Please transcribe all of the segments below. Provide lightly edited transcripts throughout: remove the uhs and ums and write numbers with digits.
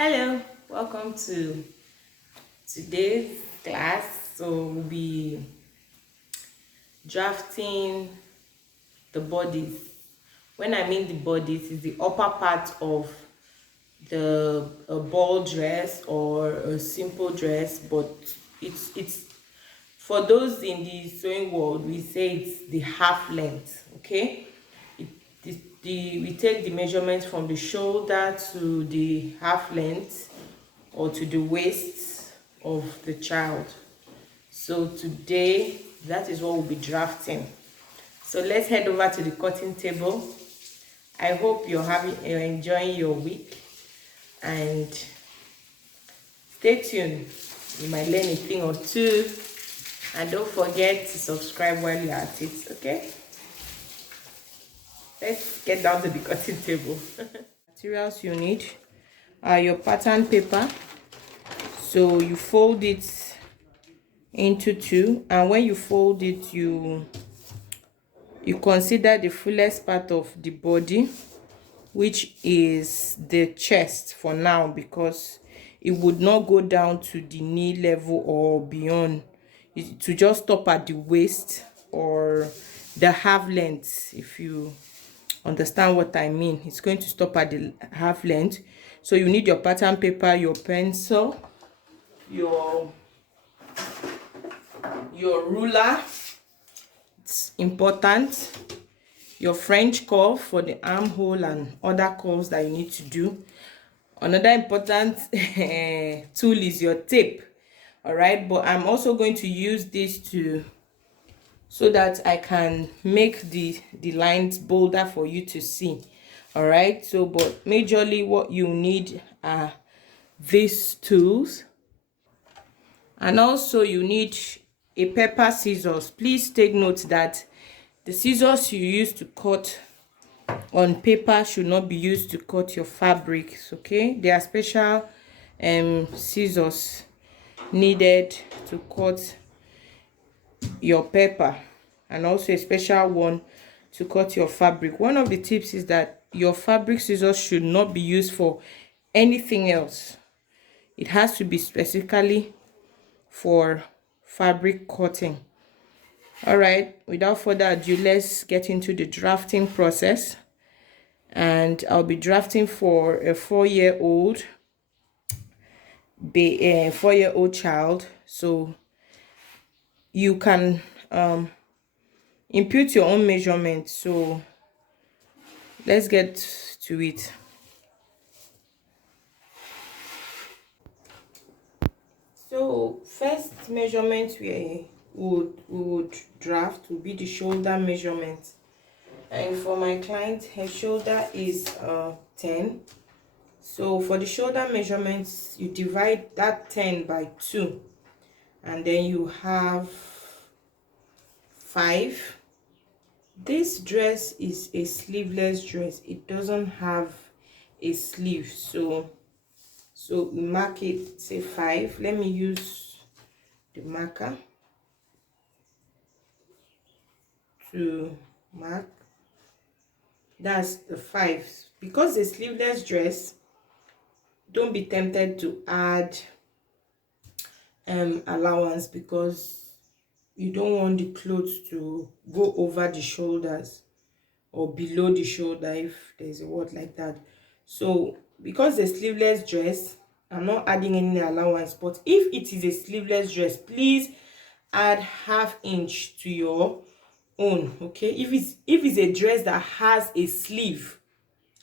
Hello, welcome to today's class. So we'll be drafting the bodies. When I mean the bodies, is the upper part of the a ball dress or a simple dress, but it's for those in the sewing world, we say it's the half length. Okay, we take the measurements from the shoulder to the half length or to the waist of the child. So today, that is what we'll be drafting. So let's head over to the cutting table. I hope you're enjoying your week, and stay tuned. You might learn a thing or two, and don't forget to subscribe while you're at it. Okay, let's get down to the cutting table. Materials you need are your pattern paper. So you fold it into two, and when you fold it, you consider the fullest part of the body, which is the chest for now, because it would not go down to the knee level or beyond. To just stop at the waist or the half length. If you understand what I mean, it's going to stop at the half length. So you need your pattern paper, your pencil, your ruler. It's important. Your French curve for the armhole and other curves that you need to do. Another important tool is your tape. All right, but I'm also going to use this so that I can make the lines bolder for you to see. All right, so but majorly what you need are these tools, and also you need a pepper scissors. Please take note that the scissors you use to cut on paper should not be used to cut your fabrics. Okay, there are special scissors needed to cut your paper, and also a special one to cut your fabric. One of the tips is that your fabric scissors should not be used for anything else. It has to be specifically for fabric cutting. All right, without further ado, let's get into the drafting process. And I'll be drafting for a 4-year-old 4-year-old child. So you can input your own measurements. So let's get to it. So first measurement we would draft will be the shoulder measurement. And for my client, her shoulder is 10. So for the shoulder measurements, you divide that 10 by 2, and then you have 5. This dress is a sleeveless dress. It doesn't have a sleeve, so we mark it, say 5. Let me use the marker to mark. That's the 5. Because a sleeveless dress, don't be tempted to add allowance, because you don't want the clothes to go over the shoulders or below the shoulder, if there's a word like that. So because a sleeveless dress, I'm not adding any allowance. But if it is a sleeveless dress, please add ½ inch to your own. Okay, if it's a dress that has a sleeve,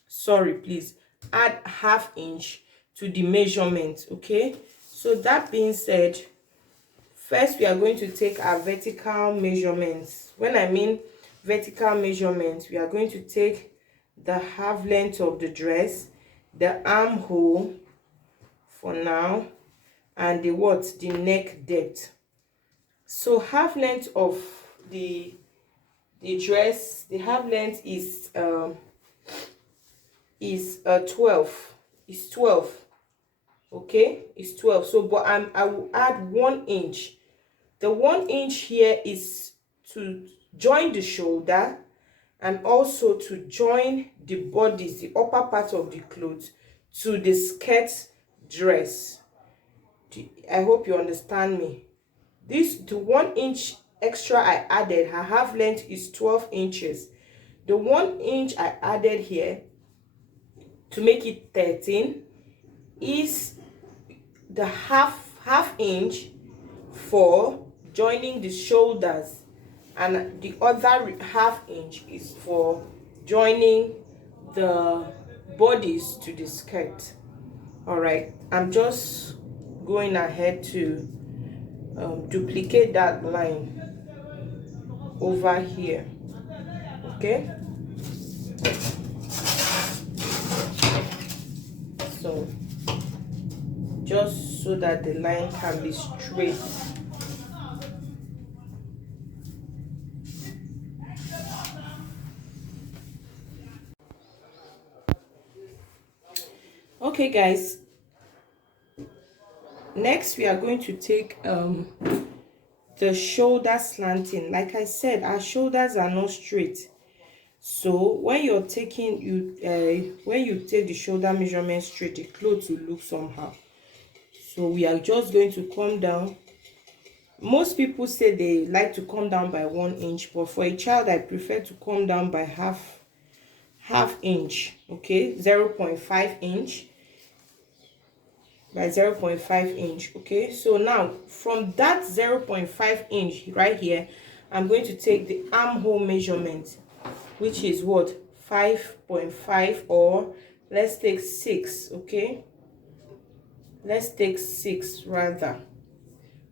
sorry, please add ½ inch to the measurement. Okay, so that being said, first we are going to take our vertical measurements. When I mean vertical measurements, we are going to take the half length of the dress, the armhole for now, and the neck depth. So half length of the dress, the half length is 12. It's 12. Okay, it's 12. So but I will add 1 inch. The 1 inch here is to join the shoulder and also to join the bodies, the upper part of the clothes, to the skirt dress. I hope you understand me. The 1 inch extra I added, her half length is 12 inches. The 1 inch I added here to make it 13 is the half inch for joining the shoulders, and the other half inch is for joining the bodies to the skirt. All right, I'm just going ahead to duplicate that line over here. Okay, so just so that the line can be straight. Okay guys, next we are going to take the shoulder slanting. Like I said, our shoulders are not straight, so when you're taking when you take the shoulder measurement straight, the clothes will look somehow. So we are just going to come down. Most people say they like to come down by 1 inch, but for a child I prefer to come down by half inch. Okay, 0.5 inch by 0.5 inch. Okay, so now from that 0.5 inch right here, I'm going to take the armhole measurement, which is what, 5.5, or let's take 6. Okay, let's take 6 rather.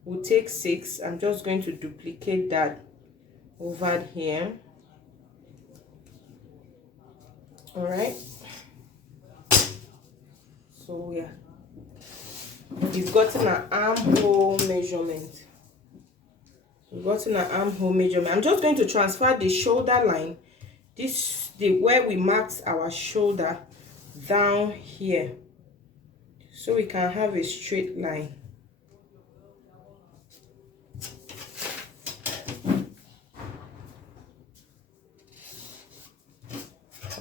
We'll take 6. I'm just going to duplicate that over here. All right, so yeah, we've gotten an armhole measurement. We've gotten an armhole measurement. I'm just going to transfer the shoulder line, where we marked our shoulder, down here, so we can have a straight line.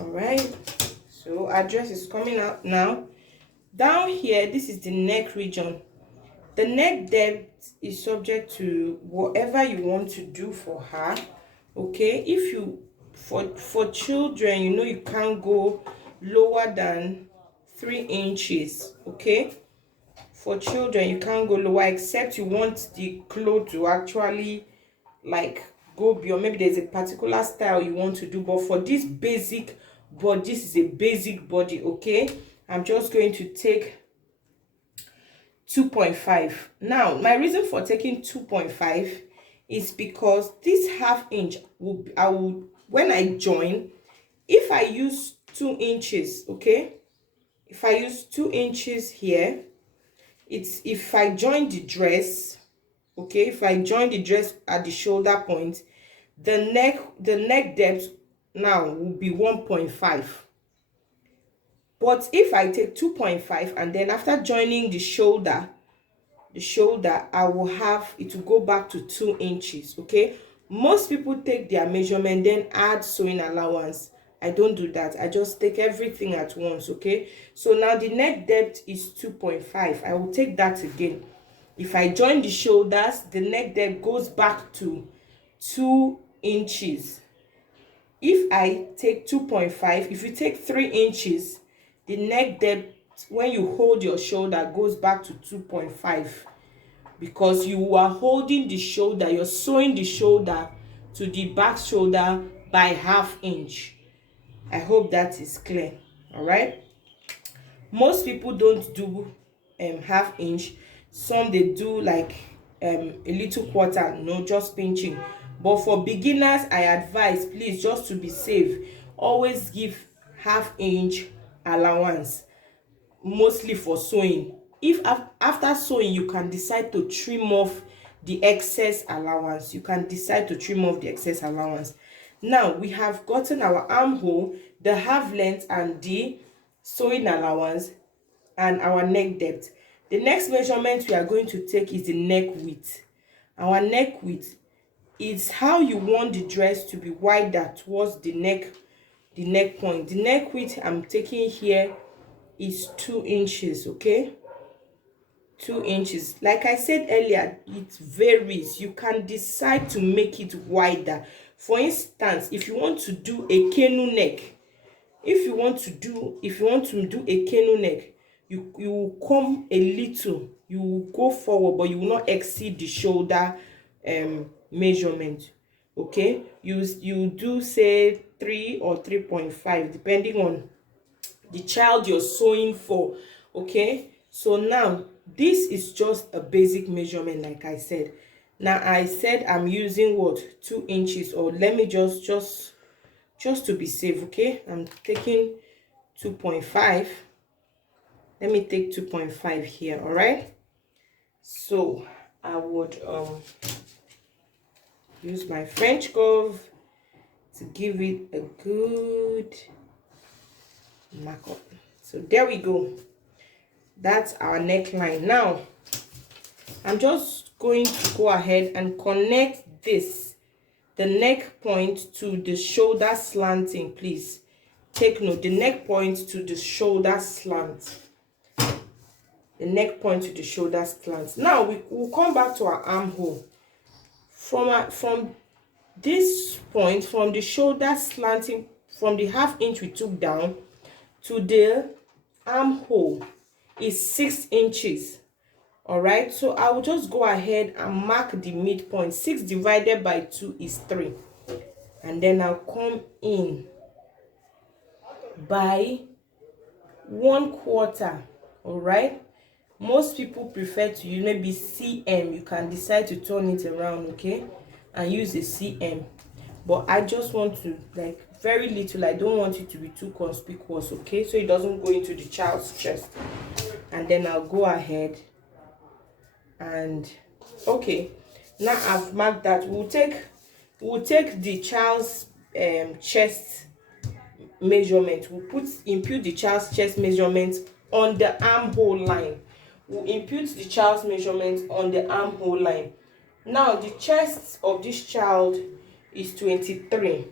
All right, so our dress is coming out now. Down here, this is the neck region. The neck depth is subject to whatever you want to do for her. Okay, if you for children, you know, you can't go lower than 3 inches. Okay, for children you can't go lower, except you want the cloth to actually like go beyond. Maybe there's a particular style you want to do, but for this basic body, this is a basic body. Okay, I'm just going to take 2.5. Now my reason for taking 2.5 is because this half inch will when I join, if I use 2 inches, okay, if I use 2 inches here, it's if I join the dress, okay, if I join the dress at the shoulder point, the neck depth now will be 1.5. But if I take 2.5 and then after joining the shoulder, I will have it to go back to 2 inches. Okay, most people take their measurement then add sewing allowance. I don't do that. I just take everything at once. Okay, so now the neck depth is 2.5. I will take that again. If I join the shoulders, the neck depth goes back to 2 inches. If I take 2.5, if you take 3 inches, the neck depth when you hold your shoulder goes back to 2.5, because you are holding the shoulder, you're sewing the shoulder to the back shoulder by half inch. I hope that is clear. All right, most people don't do half inch. Some they do like a little quarter, no, just pinching. But for beginners, I advise, please, just to be safe, always give half inch allowance, mostly for sewing. If after sewing you can decide to trim off the excess allowance, you can decide to trim off the excess allowance. Now we have gotten our armhole, the half length, and the sewing allowance, and our neck depth. The next measurement we are going to take is the neck width. Our neck width is how you want the dress to be wider towards the neck point. The neck width I'm taking here is 2 inches. Okay, 2 inches. Like I said earlier, it varies. You can decide to make it wider. For instance, if you want to do a canoe neck, if you want to do a canoe neck, you will come a little, you will go forward, but you will not exceed the shoulder measurement. Okay, you do say 3 or 3.5 depending on the child you're sewing for. Okay, so now this is just a basic measurement. Like I said, now I said I'm using what, 2 inches, or let me just to be safe. Okay, I'm taking 2.5. Let me take 2.5 here. All right, so I would use my French curve to give it a good markup. So there we go, that's our neckline. Now I'm just going to go ahead and connect this, the neck point to the shoulder slanting. Please take note, the neck point to the shoulder slant, the neck point to the shoulder slant. Now we will come back to our armhole. From this point, from the shoulder slanting, from the ½ inch we took down to the armhole is 6 inches. All right, so I will just go ahead and mark the midpoint. 6 divided by 2 is 3, and then I'll come in by 1/4. all right, most people prefer to use maybe cm. You can decide to turn it around, okay, and use a cm, but I just want to, like, very little. I don't want it to be too conspicuous, okay, so it doesn't go into the child's chest. And then I'll go ahead and, okay, now I've marked that. We'll take the child's chest measurement. We'll impute the child's chest measurement on the armhole line. We'll impute the child's measurement on the armhole line. Now the chest of this child is 23.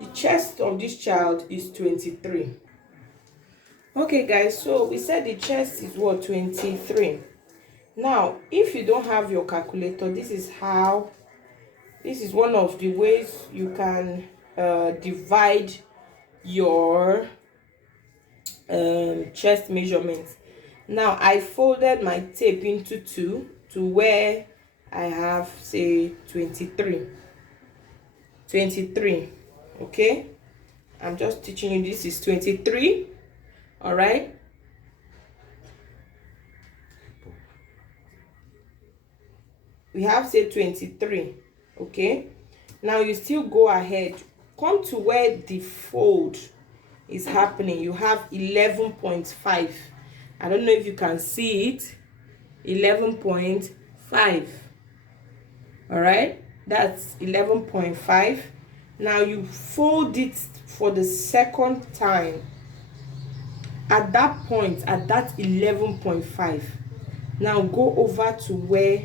The chest of this child is 23. Okay guys, so we said the chest is what, 23. Now if you don't have your calculator, this is one of the ways you can divide your chest measurements. Now I folded my tape into 2 to where I have, say, 23. Okay, I'm just teaching you, this is 23. all right, we have, say, 23. okay, now you still go ahead, come to where the fold is happening. You have 11.5. I don't know if you can see it. 11.5. all right, that's 11.5. now you fold it for the second time at that point, at that 11.5. now go over to where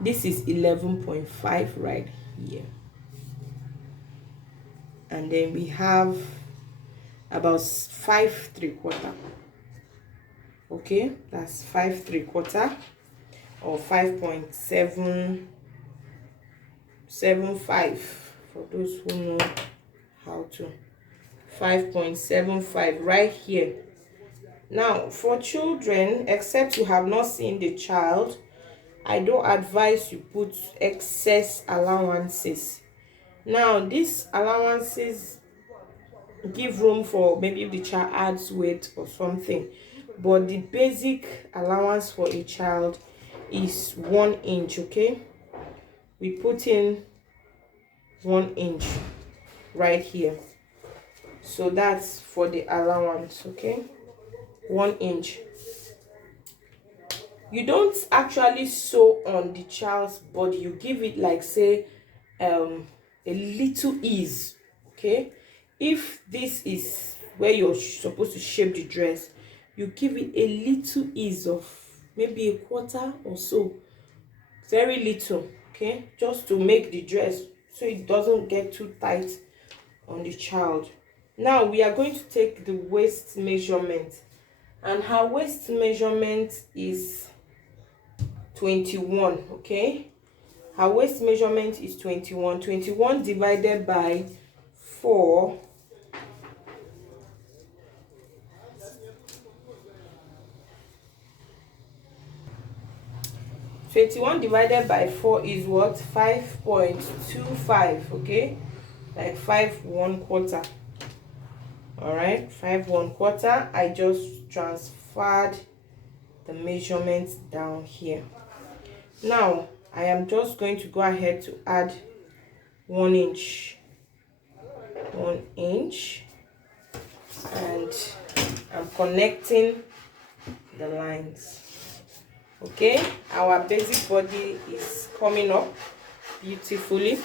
this is 11.5 right here, and then we have about 5 3/4. okay, that's 5 3/4, or 5.775 for those who know how to. 5.75 right here. Now for children, except you have not seen the child, I don't advise you put excess allowances. Now these allowances give room for maybe if the child adds weight or something, but the basic allowance for a child is 1 inch. okay, we put in 1 inch right here, so that's for the allowance. okay, 1 inch. You don't actually sew on the child's body, you give it, like, say, a little ease. okay, if this is where you're supposed to shape the dress, you give it a little ease of maybe 1/4 or so, very little. okay, just to make the dress so it doesn't get too tight on the child. Now we are going to take the waist measurement, and her waist measurement is 21. Okay, her waist measurement is 21. 21 divided by 4. 21 divided by 4 is what? 5.25. Okay, like 5 1/4. All right, 5 1/4. I just transferred the measurements down here. Now I am just going to go ahead to add 1 inch, 1 inch, and I'm connecting the lines. Okay, our basic body is coming up beautifully.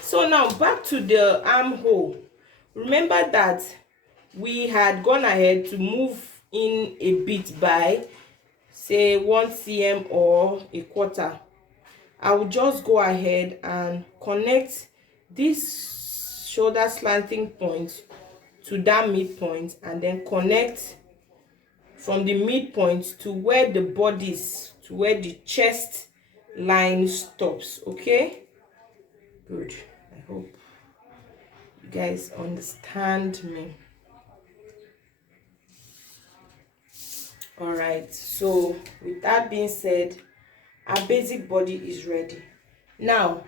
So now back to the armhole. Remember that we had gone ahead to move in a bit by say 1 cm or a quarter. I will just go ahead and connect this shoulder slanting point to that midpoint, and then connect from the midpoint to where the bodies, to where the chest line stops. Okay, good. I hope you guys understand me. All right, so with that being said, our basic body is ready. Now,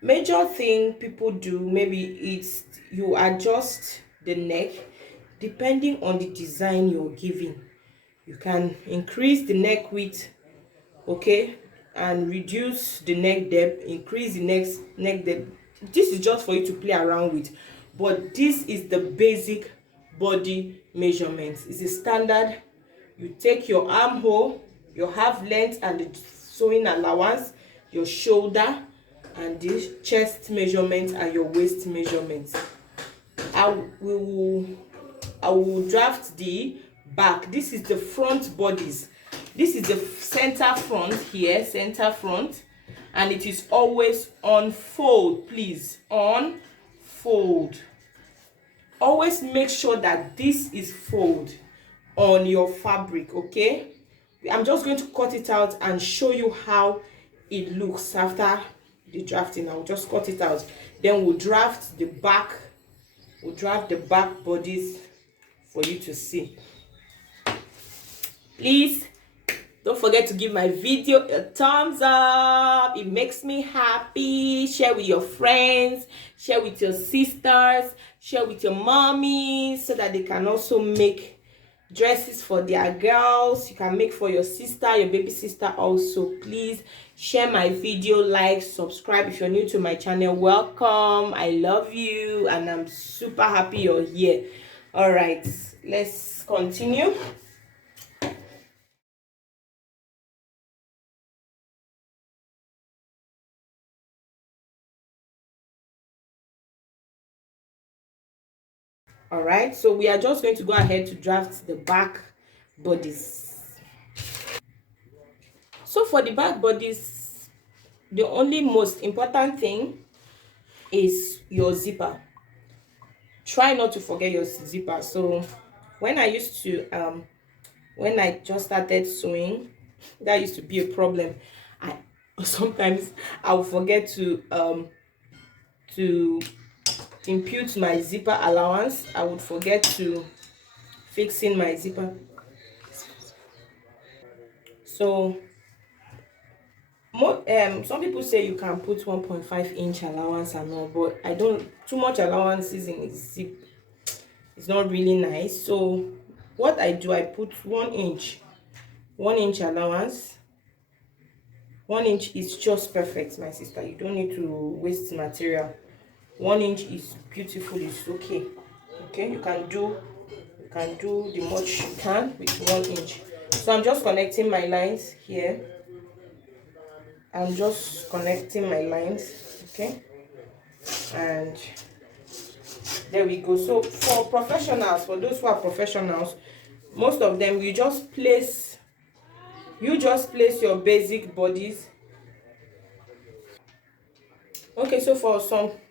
major thing people do, maybe it's you adjust the neck depending on the design you're giving. You can increase the neck width, okay, and reduce the neck depth, increase the neck depth. This is just for you to play around with, but this is the basic body measurements. It's a standard. You take your armhole, your half length, and the sewing allowance, your shoulder, and the chest measurement, and your waist measurements. I will draft the back. This is the front bodies. This is the center front here, center front, and it is always on fold. Please, on fold. Always make sure that this is fold on your fabric. Okay, I'm just going to cut it out and show you how it looks after the drafting. I'll just cut it out, then we'll draft the back. We'll draft the back bodies for you to see. Please don't forget to give my video a thumbs up. It makes me happy. Share with your friends, share with your sisters, share with your mommies, so that they can also make dresses for their girls. You can make for your sister, your baby sister also. Please share my video, like, subscribe. If you're new to my channel, welcome. I love you and I'm super happy you're here. All right, let's continue. All right, so we are just going to go ahead to draft the back bodies. So for the back bodies, the only most important thing is your zipper. Try not to forget your zipper. So when I used to when I just started sewing, that used to be a problem. I sometimes I would forget to impute my zipper allowance. I would forget to fix in my zipper. So some people say you can put 1.5-inch allowance and all, but I don't. Too much allowances in a zip, it's not really nice. So what I do, I put 1 inch, 1 inch allowance. 1 inch is just perfect, my sister. You don't need to waste material. 1 inch is beautiful. It's okay. Okay, you can do the much you can with 1 inch. So I'm just connecting my lines here. I'm just connecting my lines, okay, and there we go. So for professionals, for those who are professionals, most of them, you just place your basic bodies. Okay, so for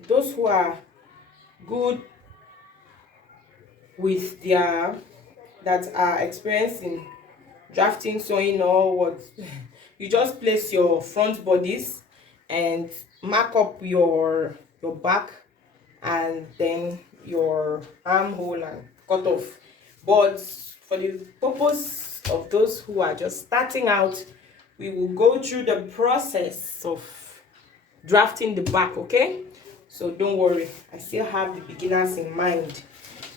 those who are good with their that are experiencing drafting, sewing, or what. You just place your front bodies and mark up your back and then your armhole and cut off. But for the purpose of those who are just starting out, we will go through the process of drafting the back, okay? So don't worry, I still have the beginners in mind.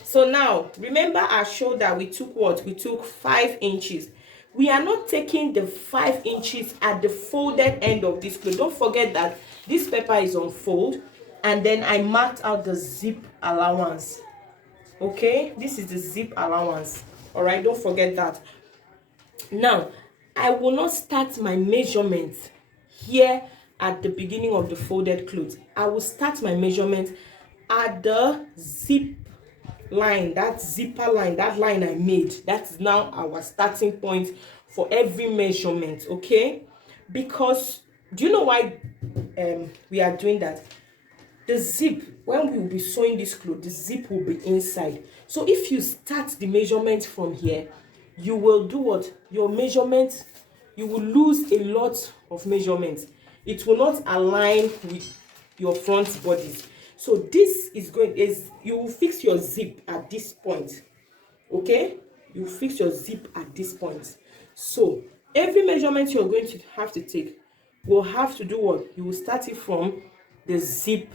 So now remember our shoulder, we took what? We took 5 inches. We are not taking the 5 inches at the folded end of this cloth. Don't forget that this paper is on fold, and then I marked out the zip allowance. Okay, this is the zip allowance. All right, don't forget that. Now I will not start my measurement here at the beginning of the folded cloth. I will start my measurement at the zip line, that zipper line, that line I made. That is now our starting point for every measurement. Okay, because do you know why we are doing that? The zip, when we will be sewing this cloth, the zip will be inside. So if you start the measurement from here, you will do what? Your measurement, you will lose a lot of measurements. It will not align with your front bodies. So this is you will fix your zip at this point. Okay, you fix your zip at this point. So every measurement you're going to have to take will have to do what? You will start it from the zip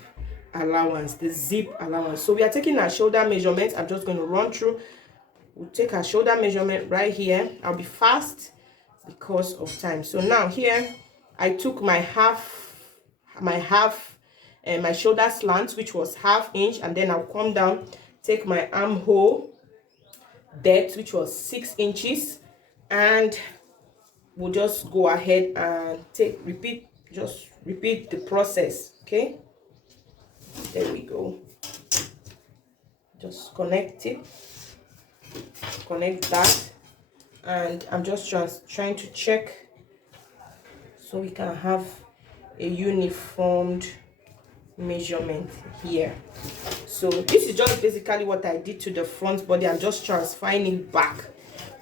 allowance. The zip allowance. So we are taking our shoulder measurement. I'm just going to run through. We'll take our shoulder measurement right here. I'll be fast because of time. So now here I took my shoulder slant, which was 1/2 inch, and then I'll come down, take my armhole depth, which was 6 inches, and we'll just go ahead and repeat the process. Okay, there we go. Just connect that, and I'm just trying to check so we can have a uniformed measurement here. So this is just basically what I did to the front body. I'm just transferring it back.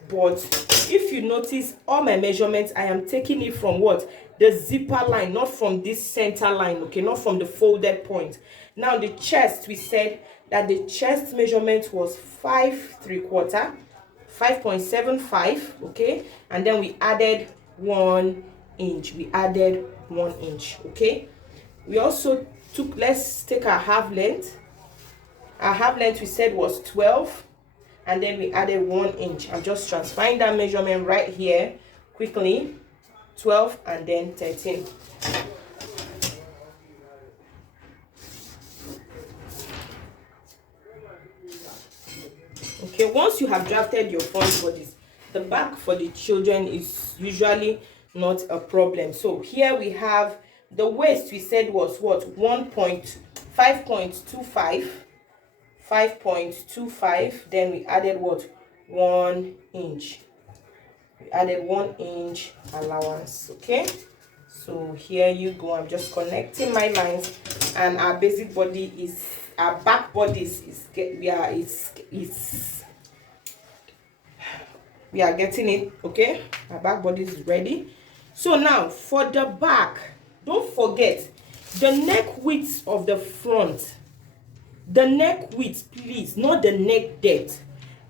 But if you notice, all my measurements, I am taking it from what? The zipper line, not from this center line. Okay, not from the folded point. Now the chest, we said that the chest measurement was 5 3/4, 5.75. okay, and then we added 1 inch. Okay, we also took, let's take our half length. Our half length we said was 12, and then we added 1 inch. I'm just transferring that measurement right here quickly. 12 and then 13. Okay, once you have drafted your front bodies, the back for the children is usually not a problem. So here we have the waist, we said was what? 5.25. Then we added what? 1 inch. We added 1 inch allowance. Okay, so here you go. I'm just connecting my lines, and our basic body is, our back bodies is we are getting it. Okay, our back body is ready. So now for the back, don't forget the neck width of the front. The neck width, please, not the neck depth.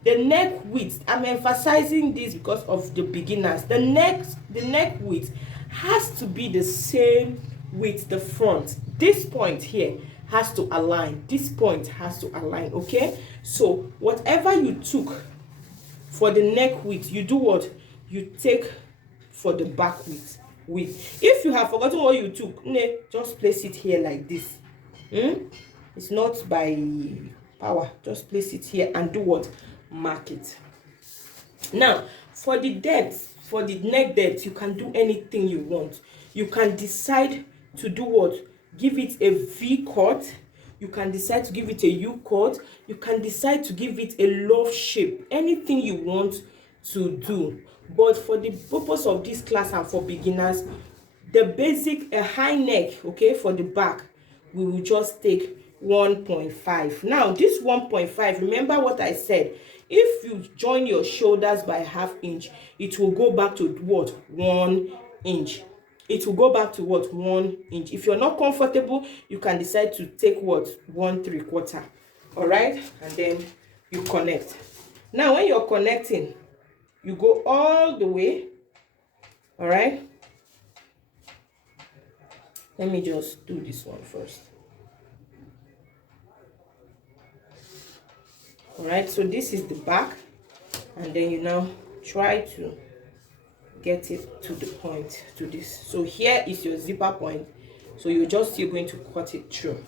The neck width, I'm emphasizing this because of the beginners. The neck width has to be the same with the front. This point here has to align. This point has to align. Okay, so whatever you took for the neck width, you do what? You take for the back width. If you have forgotten what you took, just place it here like this. It's not by power. Just place it here and do what? Mark it. Now for the depth, for the neck depth, you can do anything you want. You can decide to do what? Give it a V cut. You can decide to give it a U cut. You can decide to give it a love shape. Anything you want to do. But for the purpose of this class and for beginners, the basic, a high neck, okay, for the back, we will just take 1.5. Now this 1.5, remember what I said, if you join your shoulders by ½ inch, it will go back to what? 1 inch. It will go back to what? 1 inch. If you're not comfortable, you can decide to take what? 1¾ all right, and then you connect. Now when you're connecting, you go all the way. All right, let me just do this one first. All right, so this is the back, and then you now try to get it to the point, to this. So here is your zipper point, so you're going to cut it through.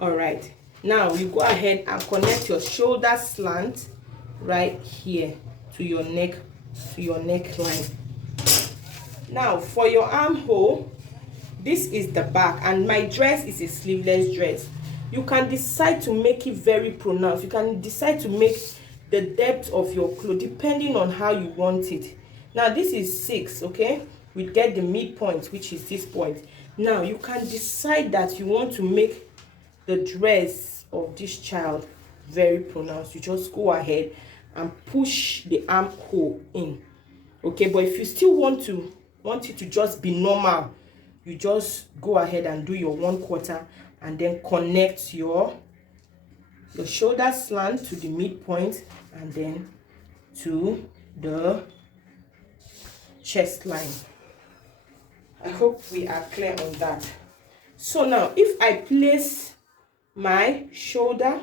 All right, now you go ahead and connect your shoulder slant right here to your neck, to your neckline. Now for your armhole, this is the back, and my dress is a sleeveless dress. You can decide to make it very pronounced. You can decide to make the depth of your clothes depending on how you want it. Now this is 6, okay? We get the midpoint, which is this point. Now you can decide that you want to make the dress of this child very pronounced. You just go ahead and push the armhole in, okay? But if you still want it to just be normal, you just go ahead and do your 1/4 and then connect your shoulder slant to the midpoint and then to the chest line. I hope we are clear on that. So now if I place my shoulder,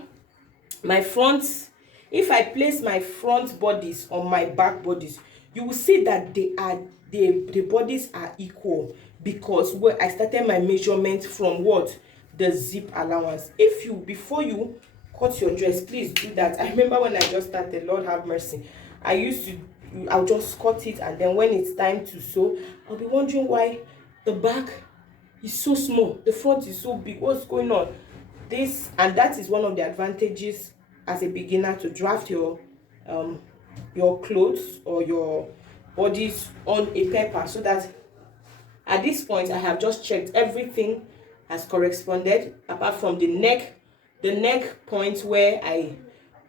if I place my front bodies on my back bodies, you will see that the bodies are equal, because where I started my measurement from what? The zip allowance. Before you cut your dress, please do that. I remember when I just started, Lord have mercy, I'll just cut it, and then when it's time to sew, I'll be wondering why the back is so small, the front is so big, what's going on? And that is one of the advantages as a beginner, to draft your clothes or your bodies on a paper, so that at this point I have just checked everything has corresponded, apart from the neck point where I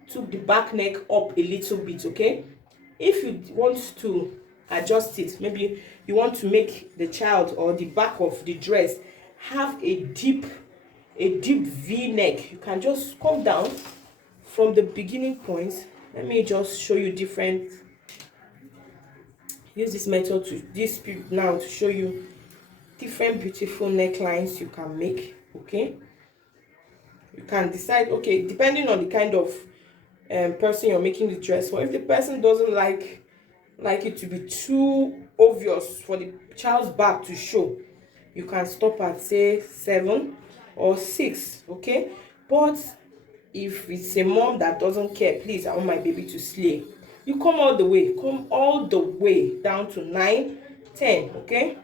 took the back neck up a little bit, okay? If you want to adjust it, maybe you want to make the child or the back of the dress have a deep V neck, you can just come down from the beginning point. Let me just show you use this method to show you different beautiful necklines you can make, okay? You can decide, okay, depending on the kind of person you're making the dress for. If the person doesn't like it to be too obvious for the child's back to show, you can stop at say 7 or 6, okay? But if it's a mom that doesn't care, please, I want my baby to slay, you come all the way down to 9, 10, okay?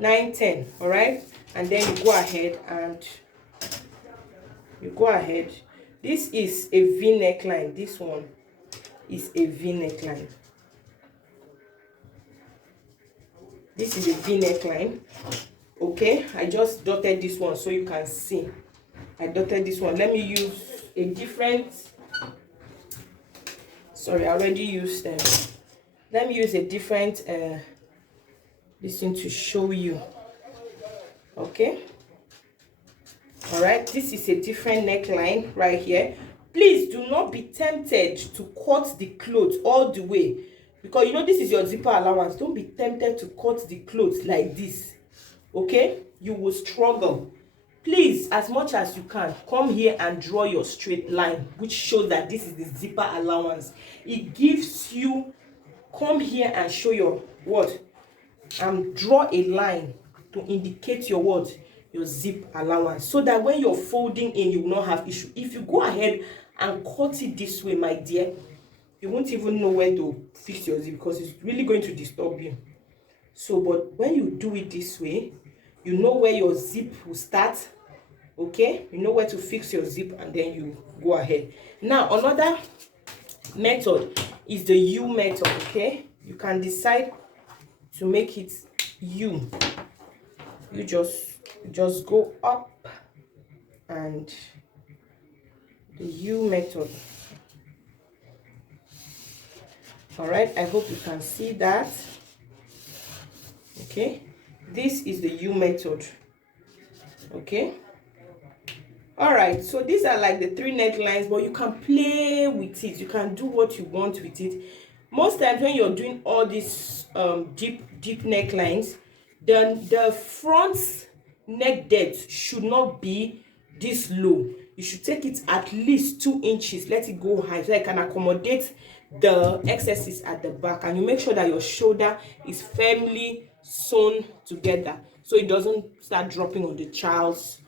9, 10, all right? And then you go ahead. This is a V neckline. This one is a V neckline. This is a V neckline, okay? I just dotted this one so you can see. I dotted this one. Let me use a different, sorry, I already used them. Let me use a different this thing to show you, okay? All right, this is a different neckline right here. Please do not be tempted to cut the clothes all the way, because you know this is your zipper allowance. Don't be tempted to cut the clothes like this, okay? You will struggle. Please, as much as you can, come here and draw your straight line, which shows that this is the zipper allowance. It gives you, come here and show your what, draw a line to indicate your what, your zip allowance, so that when you're folding in, you will not have issue. If you go ahead and cut it this way, my dear, you won't even know where to fix your zip, because it's really going to disturb you. So but when you do it this way, you know where your zip will start, okay? You know where to fix your zip, and then you go ahead. Now another method is the U method, okay? You can decide to make it U. You just go up and the U method. All right, I hope you can see that. Okay, this is the U method. Okay, all right, so these are like the 3 necklines, but you can play with it. You can do what you want with it. Most times when you're doing all these deep necklines, then the front neck depth should not be this low. You should take it at least 2 inches, let it go high so it can accommodate the excesses at the back, and you make sure that your shoulder is firmly sewn together so it doesn't start dropping on the child's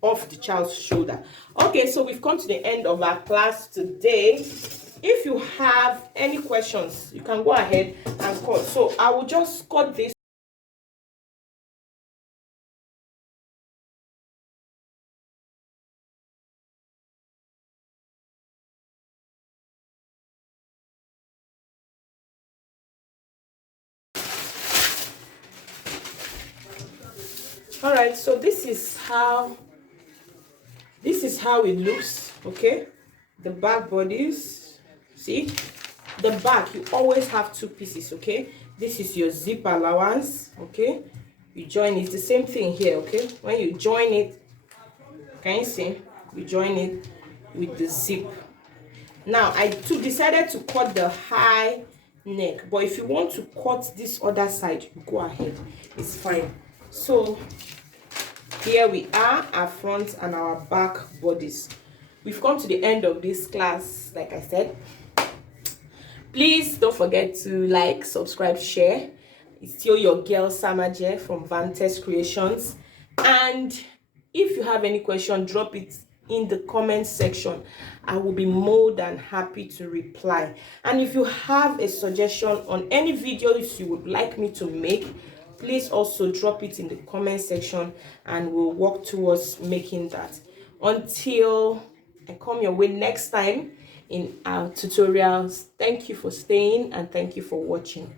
off the child's shoulder. Okay, so we've come to the end of our class today. If you have any questions, you can go ahead and call. So I will just cut this. All right, so this is how it looks. Okay, the back bodies. See, the back, you always have 2 pieces. Okay, this is your zip allowance. Okay, you join it, the same thing here. Okay, when you join it, can you see, you join it with the zip. Now I too decided to cut the high neck, but if you want to cut this other side, go ahead, it's fine. So here we are, our front and our back bodies. We've come to the end of this class. Like I said, please don't forget to like, subscribe, share. It's still your girl Samaje from Vantes Creations, and if you have any question, drop it in the comment section. I will be more than happy to reply. And if you have a suggestion on any videos you would like me to make, please also drop it in the comment section and we'll work towards making that. Until I come your way next time in our tutorials, thank you for staying and thank you for watching.